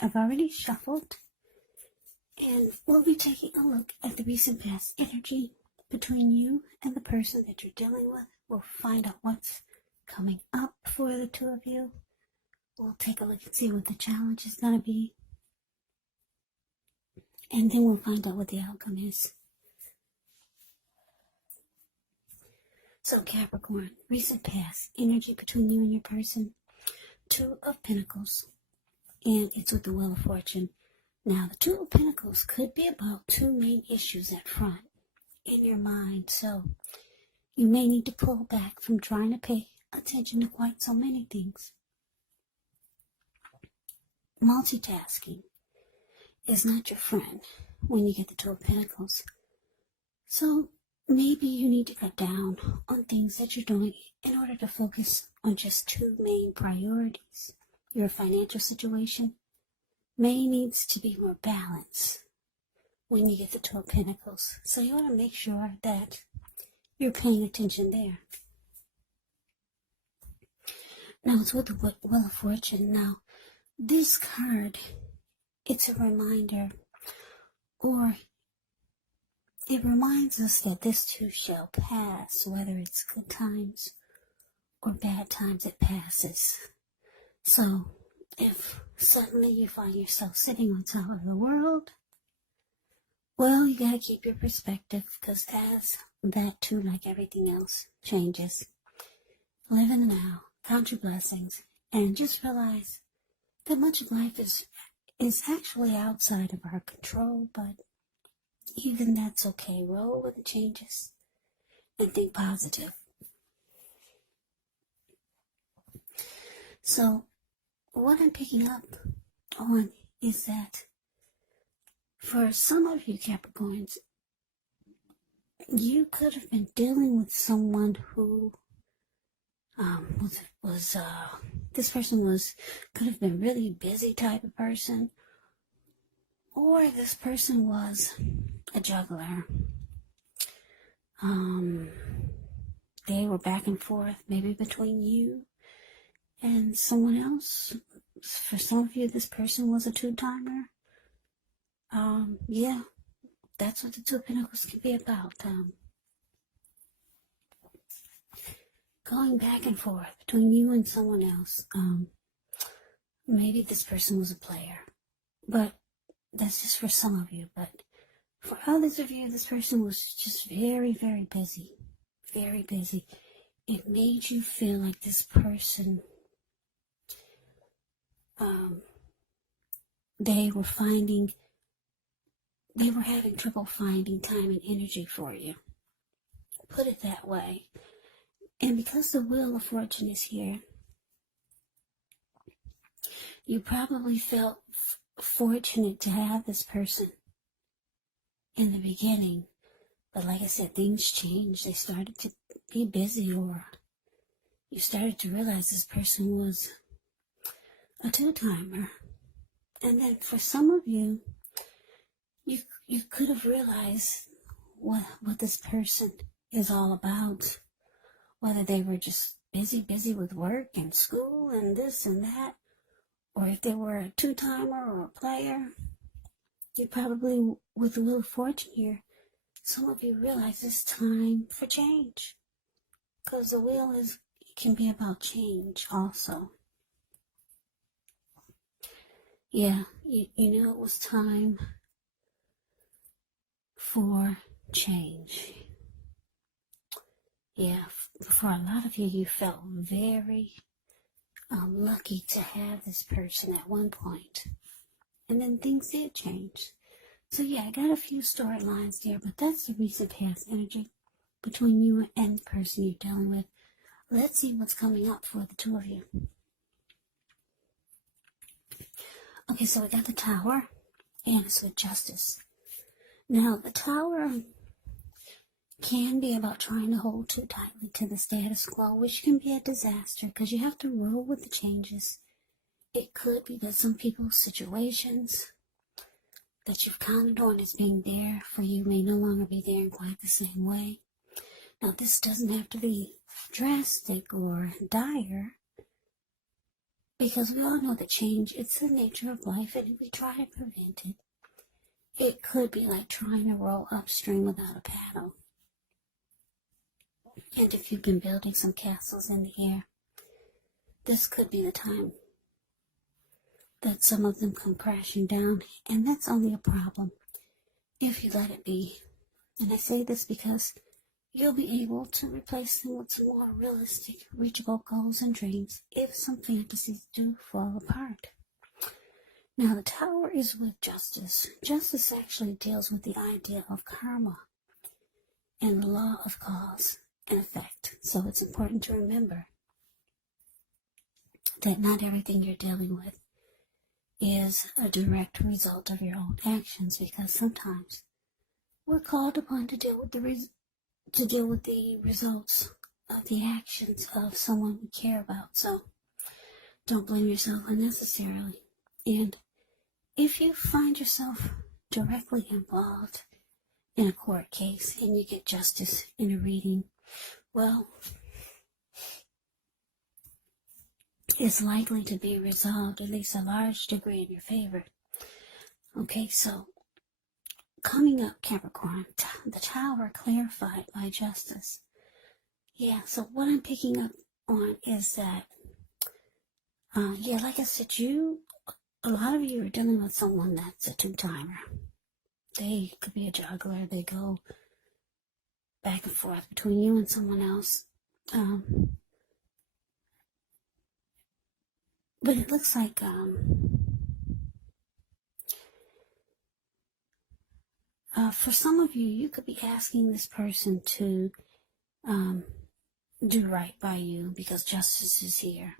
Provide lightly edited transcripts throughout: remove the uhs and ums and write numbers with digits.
I've already shuffled, and we'll be taking a look at the recent past energy between you and the person that you're dealing with. We'll find out what's coming up for the two of you. We'll take a look and see what the challenge is going to be. And then we'll find out what the outcome is. So Capricorn, recent past energy between you and your person. Two of Pentacles. And it's with the Wheel of Fortune. Now, the Two of Pentacles could be about two main issues at front in your mind. So you may need to pull back from trying to pay attention to quite so many things. Multitasking is not your friend when you get the Two of Pentacles. So maybe you need to cut down on things that you're doing in order to focus on just two main priorities. Your financial situation may needs to be more balanced when you get the Two of Pentacles. So you want to make sure that you're paying attention there. Now it's with the Wheel of Fortune. Now, this card, it's a reminder, or it reminds us that this too shall pass, whether it's good times or bad times, it passes. So if suddenly you find yourself sitting on top of the world, well, you got to keep your perspective, because as that too, like everything else, changes. Live in the now, count your blessings, and just realize that much of life is actually outside of our control, but even that's okay. Roll with the changes and think positive. So what I'm picking up on is that for some of you Capricorns, you could have been dealing with someone who this person could have been really busy type of person, or this person was a juggler. They were back and forth, maybe between you and someone else. For some of you, this person was a two-timer. Yeah, that's what the Two of Pentacles can be about. Going back and forth between you and someone else. Maybe this person was a player, but that's just for some of you. But for others of you, this person was just very, very busy. Very busy. It made you feel like this person, they were having trouble finding time and energy for you. Put it that way. And because the Wheel of Fortune is here, you probably felt fortunate to have this person in the beginning. But like I said, things changed. They started to be busy, or you started to realize this person was a two-timer. And then for some of you, you could have realized what this person is all about. Whether they were just busy with work and school and this and that, or if they were a two-timer or a player. You probably, with the Wheel of Fortune here, some of you realize it's time for change. Because the wheel can be about change also. Yeah, you know it was time for change. Yeah, for a lot of you, you felt very lucky to have this person at one point. And then things did change. So yeah, I got a few storylines there, but that's the recent past energy between you and the person you're dealing with. Let's see what's coming up for the two of you. Okay, so we got the Tower, and it's with Justice. Now, the Tower can be about trying to hold too tightly to the status quo, which can be a disaster because you have to roll with the changes. It could be that some people's situations that you've counted on as being there for you may no longer be there in quite the same way. Now, this doesn't have to be drastic or dire. Because we all know that change, it's the nature of life, and if we try to prevent it, it could be like trying to row upstream without a paddle. And if you've been building some castles in the air, this could be the time that some of them come crashing down, and that's only a problem if you let it be. And I say this because you'll be able to replace them with some more realistic, reachable goals and dreams if some fantasies do fall apart. Now, the Tower is with Justice. Justice actually deals with the idea of karma and the law of cause and effect. So it's important to remember that not everything you're dealing with is a direct result of your own actions, because sometimes we're called upon to deal with the results of the actions of someone we care about. So don't blame yourself unnecessarily. And if you find yourself directly involved in a court case and you get justice in a reading, well, it's likely to be resolved, at least a large degree, in your favor. Okay, so coming up, Capricorn, the Tower clarified by Justice. Yeah, so what I'm picking up on is that, like I said, a lot of you are dealing with someone that's a two-timer. They could be a juggler. They go back and forth between you and someone else. But it looks like for some of you, you could be asking this person to do right by you because justice is here,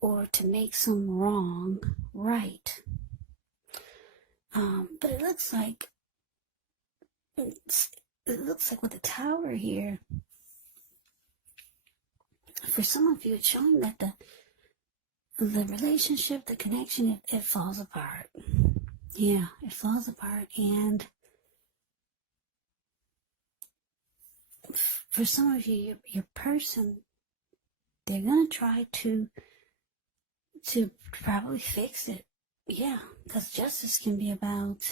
or to make some wrong right. But it looks like with the Tower here, for some of you, it's showing that the relationship, the connection, it falls apart. Yeah, it falls apart, and for some of you, your person, they're gonna try to probably fix it. Yeah, because justice can be about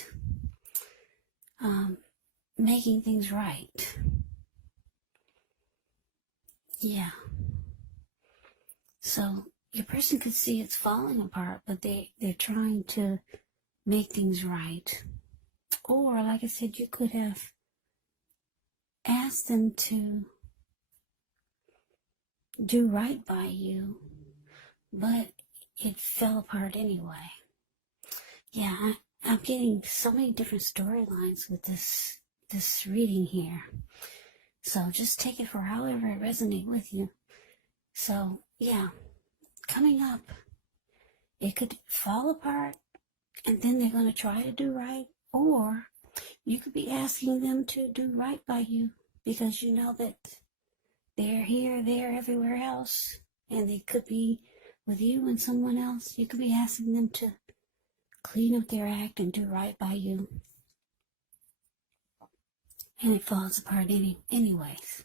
making things right. Yeah. So your person could see it's falling apart, but they're trying to make things right. Or, like I said, you could have asked them to do right by you, but it fell apart anyway. Yeah, I'm getting so many different storylines with this reading here. So just take it for however it resonates with you. So, yeah, coming up, it could fall apart, and then they're going to try to do right, or you could be asking them to do right by you because you know that they're here, there, everywhere else, and they could be with you and someone else. You could be asking them to clean up their act and do right by you, and it falls apart anyways.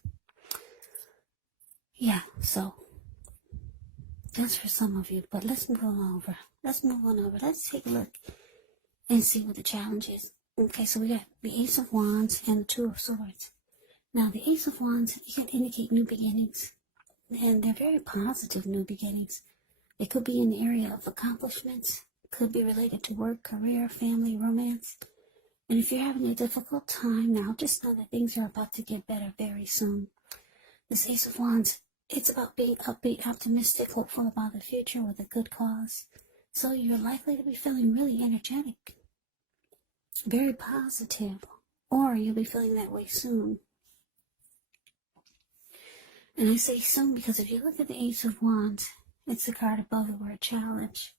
Yeah, so that's for some of you, but let's move on over. Let's take a look and see what the challenge is. Okay, so we got the Ace of Wands and the Two of Swords. Now, the Ace of Wands, it can indicate new beginnings, and they're very positive new beginnings. It could be in the area of accomplishments, could be related to work, career, family, romance. And if you're having a difficult time now, just know that things are about to get better very soon. This Ace of Wands, it's about being upbeat, optimistic, hopeful about the future with a good cause. So you're likely to be feeling really energetic, very positive, or you'll be feeling that way soon. And I say soon because if you look at the Ace of Wands, it's the card above the word challenge.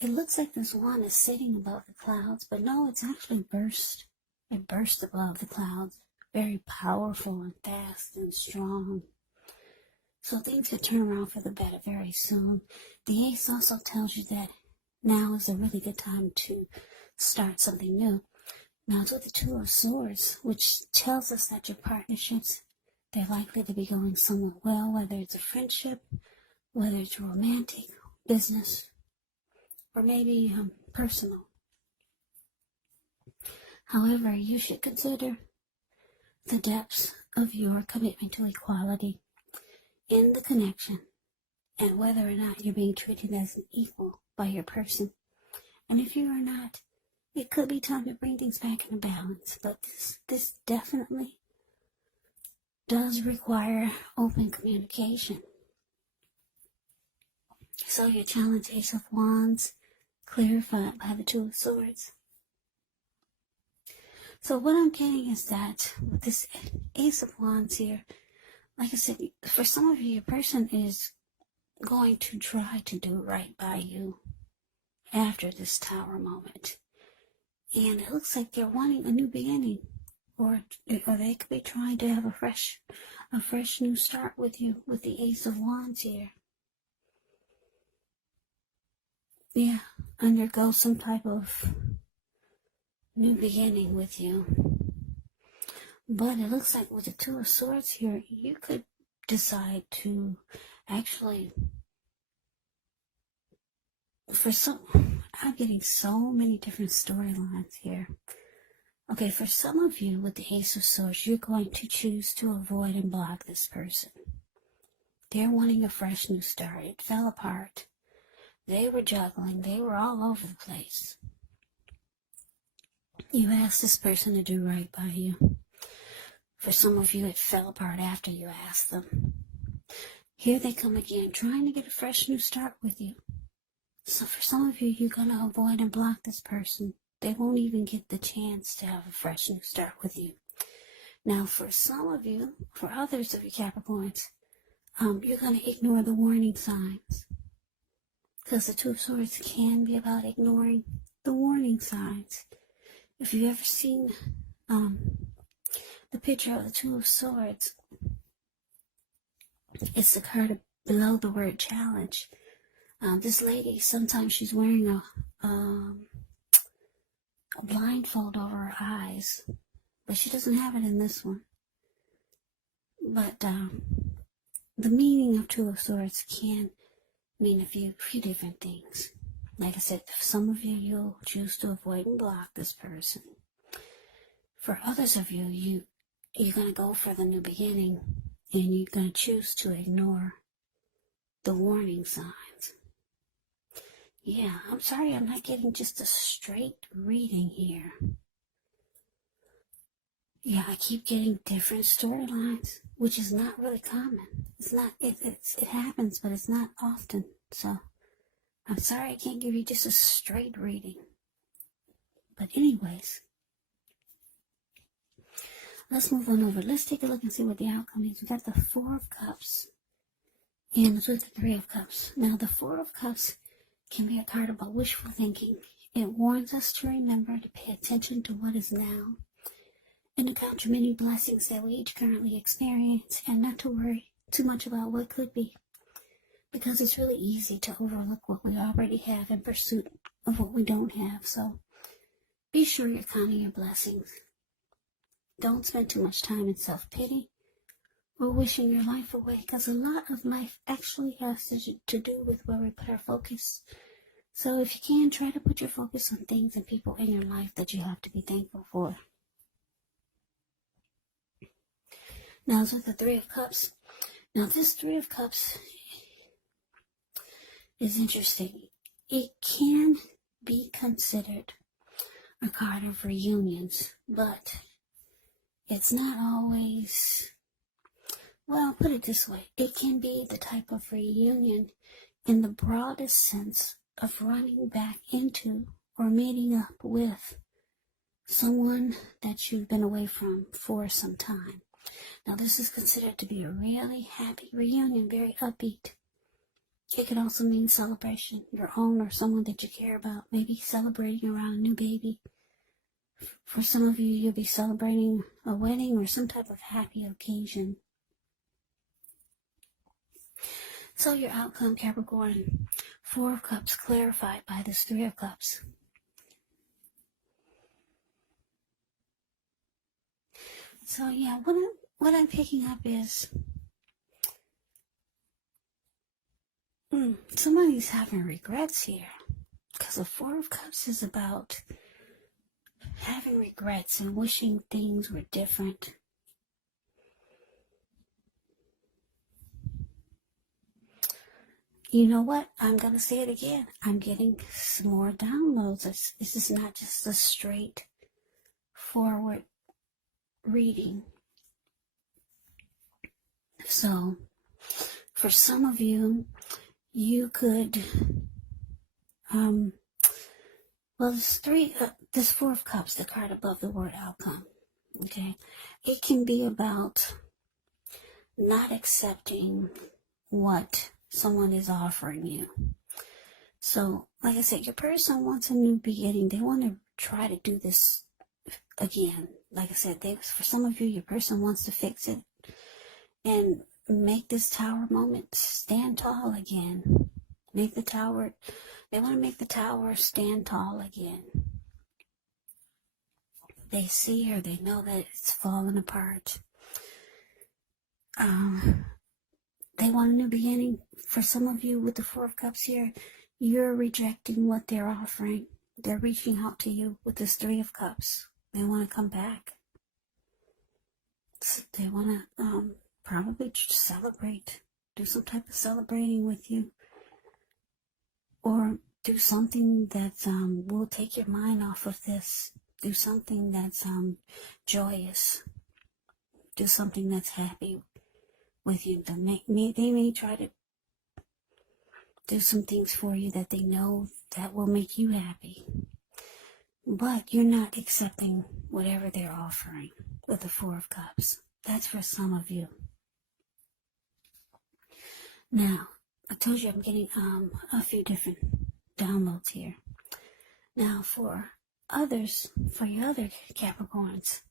It looks like this wand is sitting above the clouds, but no, it's actually burst. It burst above the clouds. Very powerful and fast and strong. So things could turn around for the better very soon. The Ace also tells you that now is a really good time to start something new. Now it's with the Two of Swords, which tells us that your partnerships, they're likely to be going somewhat well, whether it's a friendship, whether it's romantic, business, or maybe personal. However, you should consider the depths of your commitment to equality in the connection, and whether or not you're being treated as an equal by your person. And if you are not, it could be time to bring things back into balance. But this definitely does require open communication. So your challenge, Ace of Wands, clarified by the Two of Swords. So what I'm getting is that with this Ace of Wands here, like I said, for some of you, your person is going to try to do right by you after this Tower moment. And it looks like they're wanting a new beginning. Or they could be trying to have a fresh new start with you with the Ace of Wands here. Yeah, undergo some type of new beginning with you. But it looks like with the Two of Swords here, you could decide to actually, I'm getting so many different storylines here. Okay, for some of you with the Ace of Swords, you're going to choose to avoid and block this person. They're wanting a fresh new start. It fell apart. They were juggling. They were all over the place. You asked this person to do right by you. For some of you, it fell apart after you asked them. Here they come again, trying to get a fresh new start with you. So for some of you, you're going to avoid and block this person. They won't even get the chance to have a fresh new start with you. Now, for some of you, for others of you Capricorns, you're going to ignore the warning signs. Because the Two of Swords can be about ignoring the warning signs. If you've ever seen the picture of the Two of Swords, it's the card below the word challenge. This lady, sometimes she's wearing a blindfold over her eyes, but she doesn't have it in this one. But the meaning of Two of Swords can mean a few different things. Like I said, for some of you, you'll choose to avoid and block this person. For others of you, you're going to go for the new beginning, and you're going to choose to ignore the warning signs. Yeah, I'm sorry I'm not getting just a straight reading here. Yeah, I keep getting different storylines, which is not really common. It's not, it happens, but it's not often. So, I'm sorry I can't give you just a straight reading. But anyways, let's move on over. Let's take a look and see what the outcome is. We got the Four of Cups, and it's with the Three of Cups. Now, the Four of Cups can be a card about wishful thinking. It warns us to remember to pay attention to what is now, and to count your many blessings that we each currently experience, and not to worry too much about what could be, because it's really easy to overlook what we already have in pursuit of what we don't have. So be sure you're counting your blessings. Don't spend too much time in self-pity or wishing your life away, because a lot of life actually has to do with where we put our focus. So if you can, try to put your focus on things and people in your life that you have to be thankful for. Now it's with the Three of Cups. Now this Three of Cups is interesting. It can be considered a card of reunions, but it's not always, well, put it this way. It can be the type of reunion in the broadest sense of running back into or meeting up with someone that you've been away from for some time. Now, this is considered to be a really happy reunion, very upbeat. It could also mean celebration, your own or someone that you care about, maybe celebrating around a new baby. For some of you, you'll be celebrating a wedding or some type of happy occasion. So your outcome, Capricorn, Four of Cups clarified by this Three of Cups. So yeah, what I'm picking up is Somebody's having regrets here. Because the Four of Cups is about having regrets and wishing things were different. You know what? I'm going to say it again. I'm getting some more downloads. This is not just a straightforward reading. So, for some of you, you could, well, this Four of Cups, the card above the word outcome, okay? It can be about not accepting what someone is offering you. So, like I said, your person wants a new beginning. They want to try to do this again. Like I said, for some of you, your person wants to fix it and make this tower moment stand tall again. They want to make the tower stand tall again. They see or they know that it's falling apart. They want a new beginning. For some of you with the Four of Cups here, you're rejecting what they're offering. They're reaching out to you with this Three of Cups. They want to come back. They want to probably celebrate. Do some type of celebrating with you. Or do something that will take your mind off of this. Do something that's joyous. Do something that's happy with you. They may try to do some things for you that they know that will make you happy. But you're not accepting whatever they're offering with the Four of Cups. That's for some of you. Now, I told you I'm getting a few different downloads here. Now, for others, for your other Capricorns,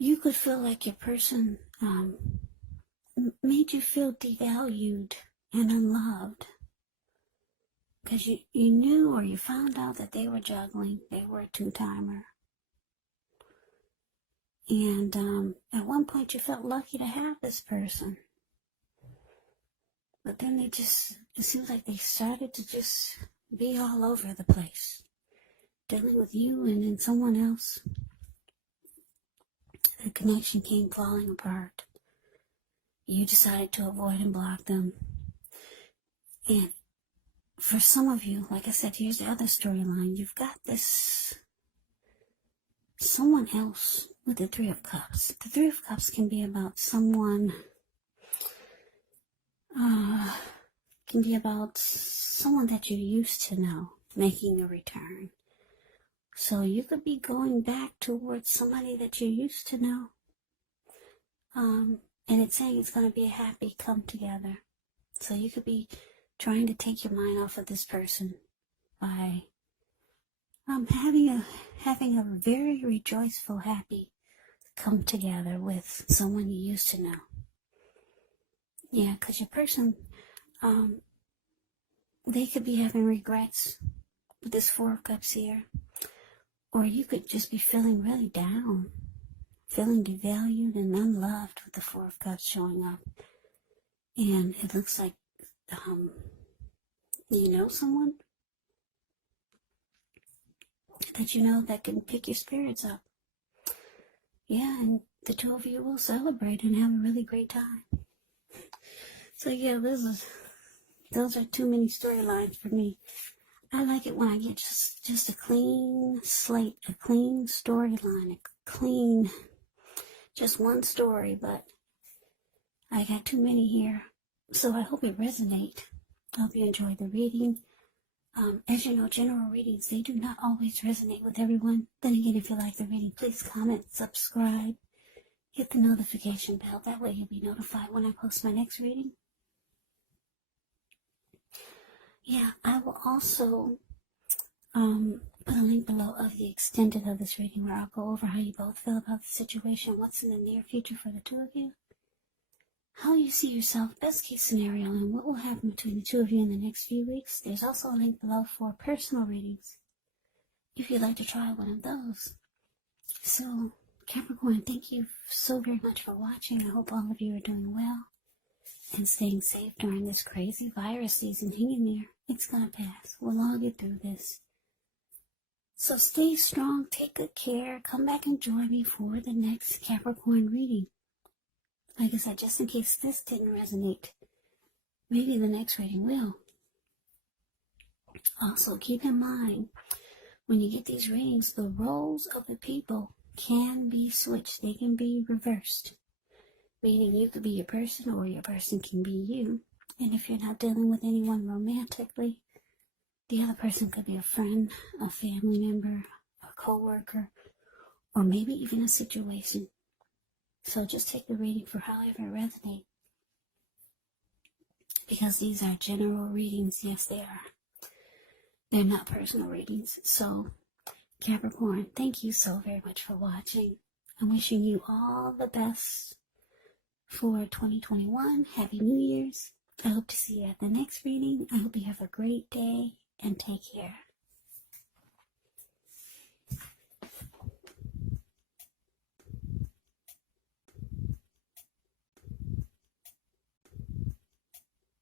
you could feel like your person made you feel devalued and unloved. Because you knew or you found out that they were juggling, they were a two-timer. And at one point you felt lucky to have this person. But then it seems like they started to just be all over the place. Dealing with you and then someone else. The connection came falling apart. You decided to avoid and block them. And for some of you, like I said, here's the other storyline. You've got this someone else with the Three of Cups. The Three of Cups can be about someone, that you used to know making a return. So you could be going back towards somebody that you used to know. And it's saying it's going to be a happy come together. So you could be trying to take your mind off of this person by having a very rejoiceful, happy come together with someone you used to know. Yeah, because your person, they could be having regrets with this Four of Cups here. Or you could just be feeling really down, feeling devalued and unloved with the Four of Cups showing up. And it looks like, you know someone that you know that can pick your spirits up. Yeah, and the two of you will celebrate and have a really great time. So yeah, those are too many storylines for me. I like it when I get just a clean slate, a clean storyline, just one story, but I got too many here. So I hope it resonates. I hope you enjoyed the reading. As you know, general readings, they do not always resonate with everyone. Then again, if you like the reading, please comment, subscribe, hit the notification bell. That way you'll be notified when I post my next reading. Yeah, I will also put a link below of the extended of this reading where I'll go over how you both feel about the situation, what's in the near future for the two of you, how you see yourself, best case scenario, and what will happen between the two of you in the next few weeks. There's also a link below for personal readings if you'd like to try one of those. So Capricorn, thank you so very much for watching. I hope all of you are doing well and staying safe during this crazy virus season. Hang in there. It's gonna pass. We'll all get through this. So stay strong, take good care. Come back and join me for the next Capricorn reading. Like I said, just in case this didn't resonate, maybe the next reading will. Also, keep in mind, when you get these readings, the roles of the people can be switched. They can be reversed. Meaning you could be your person or your person can be you. And if you're not dealing with anyone romantically, the other person could be a friend, a family member, a co-worker, or maybe even a situation. So just take the reading for however it resonates. Because these are general readings. Yes, they are. They're not personal readings. So, Capricorn, thank you so very much for watching. I'm wishing you all the best for 2021. Happy New Year's. I hope to see you at the next reading. I hope you have a great day and take care.